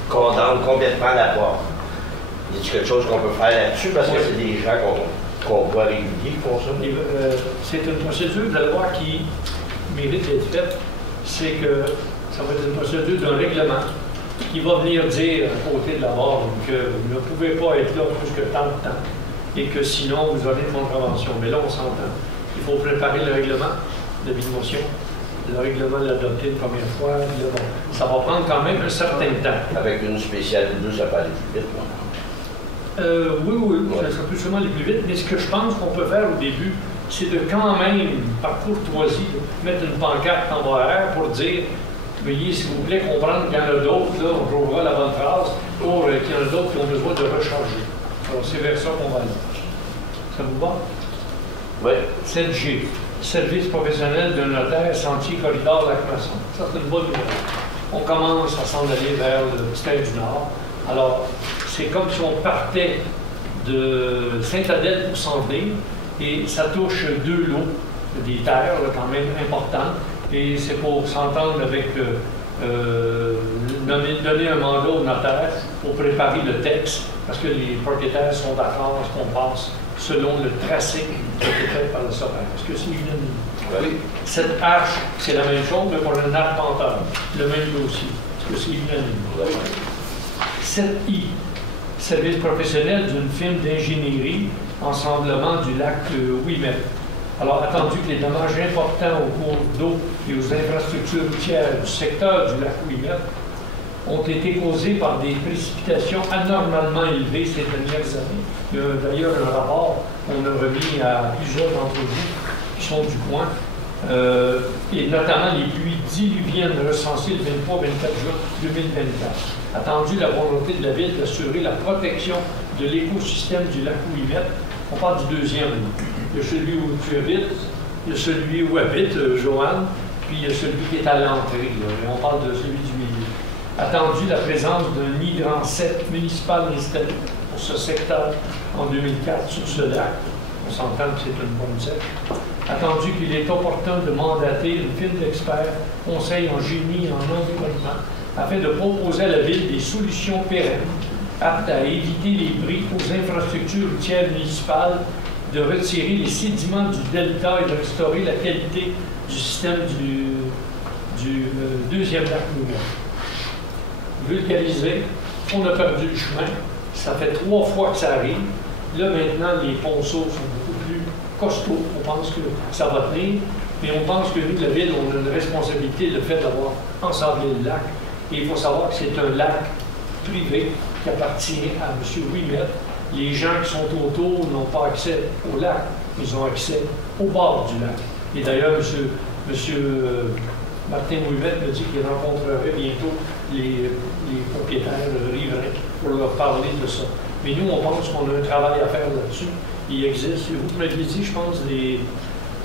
condamne complètement la porte. Y a-t-il quelque chose qu'on peut faire là-dessus? Parce que c'est des gens qu'on voit réguliers qui font ça. C'est une procédure de loi qui mérite d'être faite. C'est que ça va être une procédure d'un règlement qui va venir dire à côté de la borne que vous ne pouvez pas être là plus que tant de temps et que sinon vous aurez une contravention. Mais là, on s'entend. Il faut préparer le règlement de bimotion. Le règlement l'adopter une première fois. Là, bon, ça va prendre quand même un certain temps. Avec une spéciale de 2, ça peut aller plus vite. Oui, ça peut sûrement aller plus vite, mais ce que je pense qu'on peut faire au début, c'est de quand même, par courtoisie, mettre une pancarte temporaire pour dire veuillez, s'il vous plaît, comprendre qu'il y en a d'autres, là, on trouvera la bonne phrase, pour qu'il y en a d'autres qui ont besoin de recharger. Alors, c'est vers ça qu'on va aller. Ça vous va? Oui. 7G, service professionnel d'un notaire, sentier, corridor, Lac-Masson. Ça, c'est une bonne nouvelle. On commence à s'en aller vers le stade du Nord. Alors, c'est comme si on partait de Sainte-Adèle pour s'en venir, et ça touche 2 lots, des terres là, quand même importantes, et c'est pour s'entendre avec, donner un mandat au notaire pour préparer le texte, parce que les propriétaires sont d'accord à ce qu'on passe selon le tracé qui a été fait par le SOPAR. Est-ce que c'est unanime? Oui. Cette arche, c'est la même chose, mais pour un arpenteur, le même dossier. Est-ce que c'est unanime? Oui. 7I, service professionnel d'une firme d'ingénierie, ensemblement du lac Ouimet. Alors, attendu que les dommages importants au cours d'eau et aux infrastructures routières du secteur du lac Ouimet ont été causés par des précipitations anormalement élevées ces dernières années. Il y a d'ailleurs un rapport qu'on a remis à plusieurs d'entre vous qui sont du coin, et notamment les pluies diluviennes recensées le 23-24 juin 2024. Attendu la volonté de la Ville d'assurer la protection de l'écosystème du lac Ouimet. On parle du deuxième. Il y a celui où tu habites, il y a celui où habite Joanne, puis il y a celui qui est à l'entrée. On parle de celui du milieu. Attendu la présence d'un hydrant sec municipal installé pour ce secteur en 2004 sur ce lac. On s'entend que c'est une bonne tête. Attendu qu'il est opportun de mandater une firme d'experts, conseil en génie et en environnement, afin de proposer à la Ville des solutions pérennes, aptes à éviter les bris aux infrastructures routières municipales, de retirer les sédiments du delta et de restaurer la qualité du système du deuxième lac Ouimet. Vulgariser, on a perdu le chemin, ça fait 3 fois que ça arrive. Là, maintenant, les ponceaux sont beaucoup plus costauds. On pense que ça va tenir, mais on pense que nous, la Ville, on a une responsabilité, le fait d'avoir ensablé le lac. Et il faut savoir que c'est un lac privé qui appartient à M. Ouimet. Les gens qui sont autour n'ont pas accès au lac, ils ont accès au bord du lac. Et d'ailleurs, M. Martin Ouimet me dit qu'il rencontrerait bientôt les propriétaires riverains pour leur parler de ça. Mais nous, on pense qu'on a un travail à faire là-dessus. Il existe, vous m'aviez dit, je pense,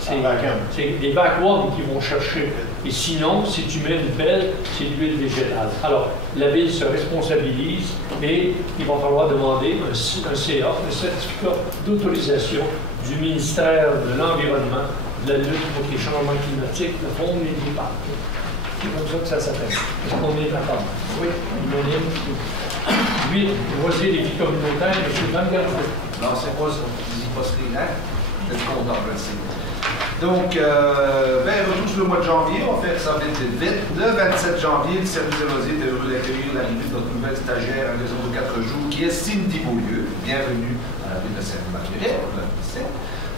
c'est des vacuums qui vont chercher. Et sinon, si tu mets une pelle, c'est de l'huile végétale. Alors, la Ville se responsabilise et il va falloir demander un CA, un certificat d'autorisation du ministère de l'Environnement, de la lutte contre les changements climatiques, le Fonds des parcs. C'est comme ça que ça s'appelle. Est-ce qu'on est d'accord? Oui. 8. Loisirs et vie communautaire, M. Van Garde. Non, c'est pas ça. Je dis pas ce qu'il est. Je suis content de le dire. Donc, retour sur le mois de janvier, on fait ça vite. Le 27 janvier, le service de loisirs a voulu accueillir l'arrivée de notre nouvelle stagiaire à raison de 4 jours, qui est Cindy Beaulieu. Bienvenue à la ville de Sainte-Marguerite, on l'a dit.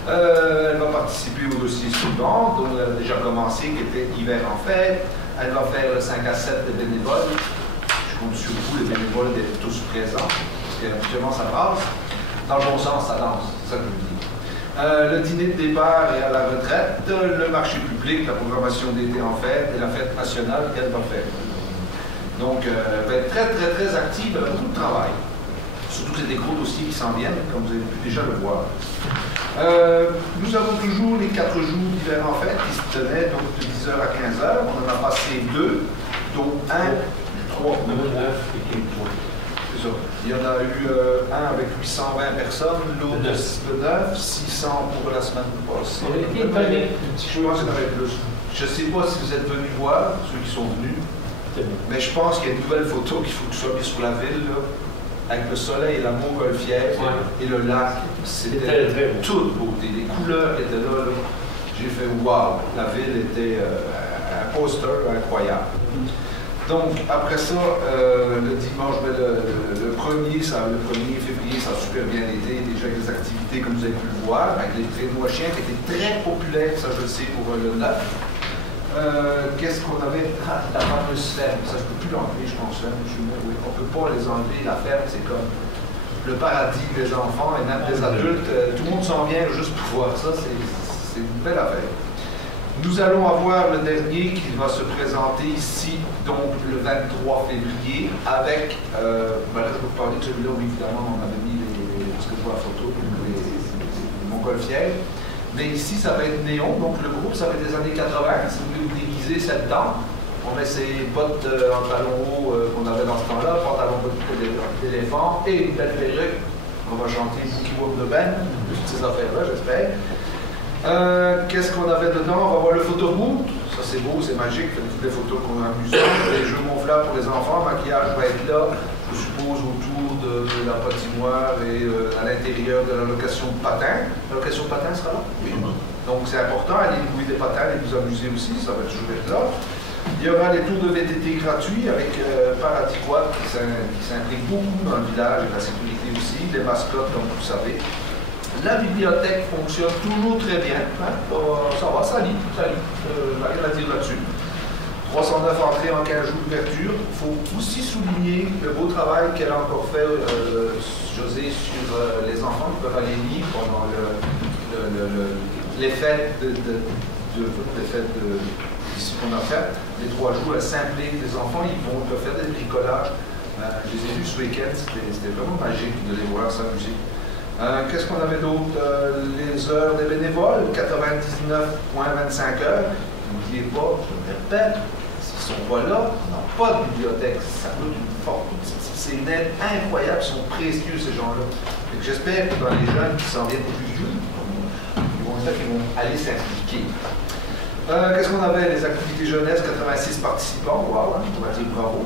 Elle va participer au dossier suivant, dont elle a déjà commencé, qui était hiver en fête. Elle va faire le 5 à 7 de bénévoles. Je compte sur vous, les bénévoles, d'être tous présents, parce qu'habituellement, ça passe. Dans le bon sens, ça danse, c'est ça que je veux dire. Le dîner de départ et à la retraite, le marché public, la programmation d'été en fête et la fête nationale qu'elle va faire. Donc, elle va être très active, elle a beaucoup de travail. Surtout que c'est des gros dossiers qui s'en viennent, comme vous avez pu déjà le voir. Nous avons toujours les 4 jours d'hiver en fête qui se tenaient donc de 10h à 15h. On en a passé 2, dont 1, 3, 9, c'est ça. Il y en a eu un avec 820 personnes, l'autre de 9, 600 pour la semaine passée. Je pense qu'il y en avait plus. Je ne sais pas si vous êtes venus voir, ceux qui sont venus, mais je pense qu'il y a une nouvelle photo qu'il faut que soit mise sur la ville, là, avec le soleil et la montgolfière et le lac. C'était toute beauté. Les couleurs étaient là. J'ai fait waouh, la ville était un poster incroyable. Donc, après ça, le dimanche, le 1er février, ça a super bien été, déjà avec des activités comme vous avez pu le voir, avec les traîneaux à chiens qui étaient très populaires, ça je le sais, pour le 9. Qu'est-ce qu'on avait? La fameuse ferme, ça je ne peux plus l'enlever, je pense. Hein. Oui, on ne peut pas les enlever, la ferme, c'est comme le paradis des enfants et même des adultes. Tout le monde s'en vient juste pour voir ça, c'est une belle affaire. Nous allons avoir le dernier qui va se présenter ici, donc le 23 février, avec, là je vais vous parler de celui-là où évidemment on avait mis parce que je vois la photo, les montgolfières. Mais ici ça va être néon, donc le groupe ça va être des années 80, si vous voulez vous déguiser septembre. On met ses bottes en talons hauts qu'on avait dans ce temps-là, pantalon d'éléphant et une belle perruque. On va chanter Bookie Wop de Ben, toutes ces affaires-là, j'espère. Qu'est-ce qu'on avait dedans? On va voir le photobooth. Ça c'est beau, c'est magique, toutes les photos qu'on a amusantes. Les jeux gonflables pour les enfants, le maquillage va être là, je suppose autour de la patinoire et à l'intérieur de la location de patins. La location de patins sera là? Oui. Donc c'est important, allez louer des patins et vous amuser aussi, ça va toujours être là. Il y aura les tours de VTT gratuits avec Paradis Quad qui s'implique beaucoup dans le village et la sécurité aussi, les mascottes comme vous savez. La bibliothèque fonctionne toujours très bien. Hein? Ça va, ça lit. Rien à dire là-dessus. 309 entrées en 15 jours d'ouverture. Il faut aussi souligner le beau travail qu'elle a encore fait, José, sur les enfants qui peuvent aller lire pendant les fêtes qu'on a fait. Les 3 jours, elle s'implique les enfants, ils peuvent faire des bricolages. Je les ai vus ce week-end, c'était vraiment magique de les voir s'amuser. Qu'est-ce qu'on avait d'autre? Les heures des bénévoles, 99,25 heures. N'oubliez pas, je me répète, s'ils ne sont pas là, on n'a pas de bibliothèque. Ça coûte une fortune. C'est une aide incroyable, ils sont précieux ces gens-là. J'espère que dans les jeunes qui s'en viennent plus vieux, ils vont aller s'impliquer. Qu'est-ce qu'on avait? Les activités jeunesse, 86 participants. Wow, hein, on va dire bravo.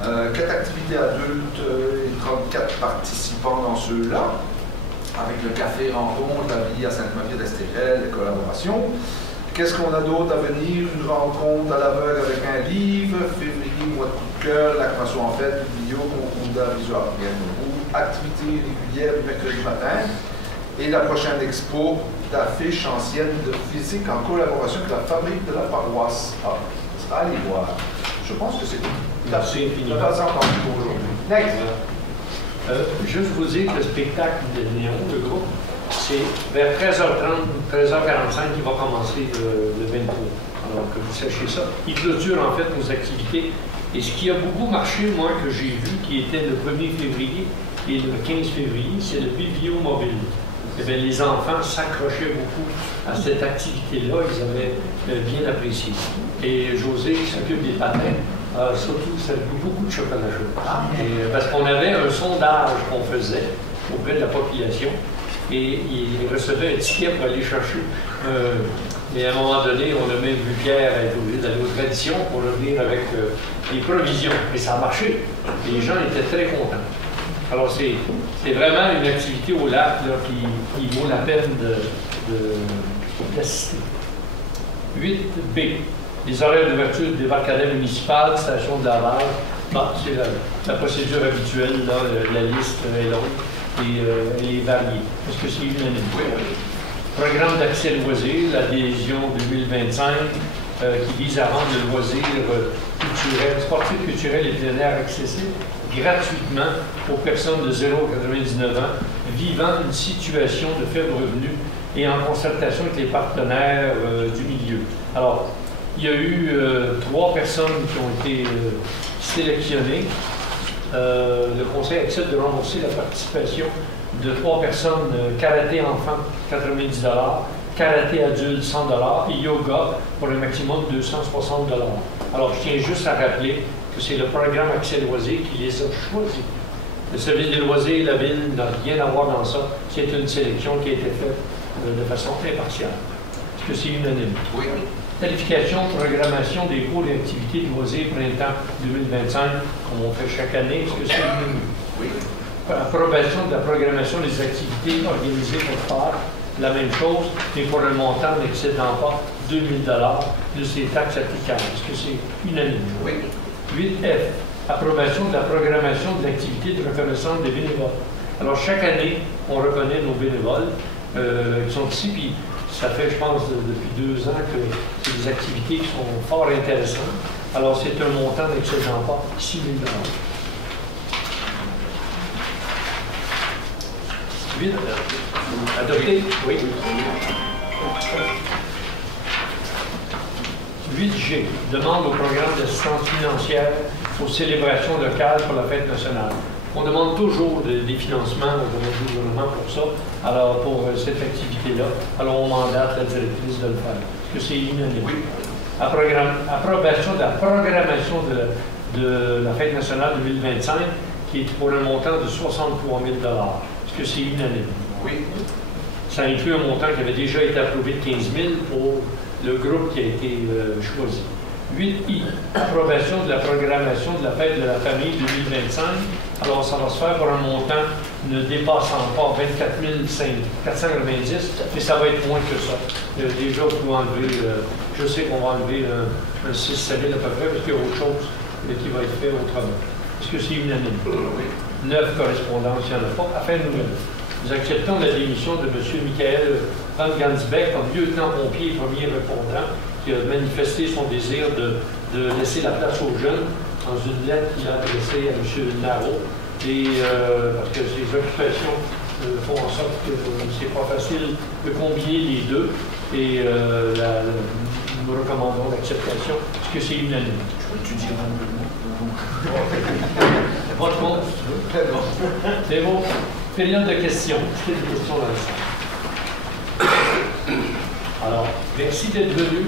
4 activités adultes et 34 participants dans ceux-là. Avec le café rencontre, la vie à Sainte-Marie d'Estérel, les collaborations. Qu'est-ce qu'on a d'autre à venir? Une rencontre à l'aveugle avec un livre, février, mois de coup de cœur, l'acclamation en fête, une vidéo, concours d'art visuel, activité régulière du mercredi matin, et la prochaine expo d'affiches anciennes de physique en collaboration avec la fabrique de la paroisse. Ah, ça sera aller voir. Je pense que c'est tout. Merci infiniment. Ça va entendu pour aujourd'hui. Next. Juste vous dire que le spectacle de Néon, le groupe, c'est vers 13h30, 13h45 qu'il va commencer le 23. Alors que vous sachiez ça. Il clôture en fait nos activités. Et ce qui a beaucoup marché, moi, que j'ai vu, qui était le 1er février et le 15 février, c'est le bibliomobile. Eh bien, les enfants s'accrochaient beaucoup à cette activité-là. Ils avaient bien apprécié. Et José, qui s'occupe des patins, surtout, ça a beaucoup de chocolat chaud. Parce qu'on avait un sondage qu'on faisait auprès de la population et il recevait un ticket pour aller chercher. Et à un moment donné, on a même vu Pierre être obligé d'aller aux traditions pour revenir avec des provisions. Et ça a marché. Et les gens étaient très contents. Alors, c'est vraiment une activité au lac là, qui vaut la peine d'assister. 8B. Les horaires d'ouverture des débarcadères municipales, station de lavage. C'est la procédure habituelle, là, la liste est longue et elle est variée. Est-ce que c'est unanime? Oui. Programme d'accès loisirs, l'adhésion 2025, qui vise à rendre le loisir culturel, sportif, culturel et plein air accessible gratuitement aux personnes de 0 à 99 ans vivant une situation de faible revenu et en concertation avec les partenaires du milieu. Alors, il y a eu 3 personnes qui ont été sélectionnées. Le conseil accepte de rembourser la participation de 3 personnes, karaté enfant, 90 $, karaté adulte, 100 $ et yoga pour un maximum de 260 $. Alors, je tiens juste à rappeler que c'est le programme Accès Loisirs qui les a choisis. Le service des loisirs et la ville n'a rien à voir dans ça. C'est une sélection qui a été faite de façon impartiale. Est-ce que c'est unanime? Oui. Qualification, programmation des cours et activités de loisirs printemps 2025, comme on fait chaque année. Est-ce que c'est unanime? Oui. Approbation de la programmation des activités organisées pour faire la même chose, mais pour un montant n'excédant pas 2 000 $ plus les taxes applicables. Est-ce que c'est unanime? Oui. 8F. Approbation de la programmation de l'activité de reconnaissance des bénévoles. Alors, chaque année, on reconnaît nos bénévoles qui sont ici, puis ça fait, je pense, depuis 2 ans que c'est des activités qui sont fort intéressantes. Alors, c'est un montant n'excédant pas 6 000 $. 8. Adopté? Oui. 8G. Demande au programme d'assistance financière aux célébrations locales pour la fête nationale. On demande toujours des financements au gouvernement pour ça, alors pour cette activité-là. Alors on mandate la directrice de le faire. Est-ce que c'est unanime? Oui. Approbation de la programmation de la fête nationale 2025, qui est pour un montant de 63 000 $. Est-ce que c'est unanime? Oui. Ça inclut un montant qui avait déjà été approuvé de 15 000 pour le groupe qui a été choisi. 8I, approbation de la programmation de la fête de la famille 2025. Alors, ça va se faire pour un montant ne dépassant pas 24 490, mais ça va être moins que ça. Déjà, vous pouvez enlever, je sais qu'on va enlever un 6 000 à peu près, parce qu'il y a autre chose qui va être fait autrement. Est-ce que c'est unanime? Oui. 9 correspondances, il n'y en a pas. Affaire nouvelle. Nous acceptons la démission de M. Michael Van Gansbeck comme lieutenant-pompier et premier répondant, qui a manifesté son désir de laisser la place aux jeunes dans une lettre qu'il a adressée à M. Narot. Et parce que ses occupations font en sorte que c'est pas facile de combiner les deux. Et nous recommandons l'acceptation. Est-ce que c'est unanime? Tu dis Votre compte? C'est bon. Période de questions. Est-ce qu'il y a des questions dans le salle? Alors, merci d'être venu.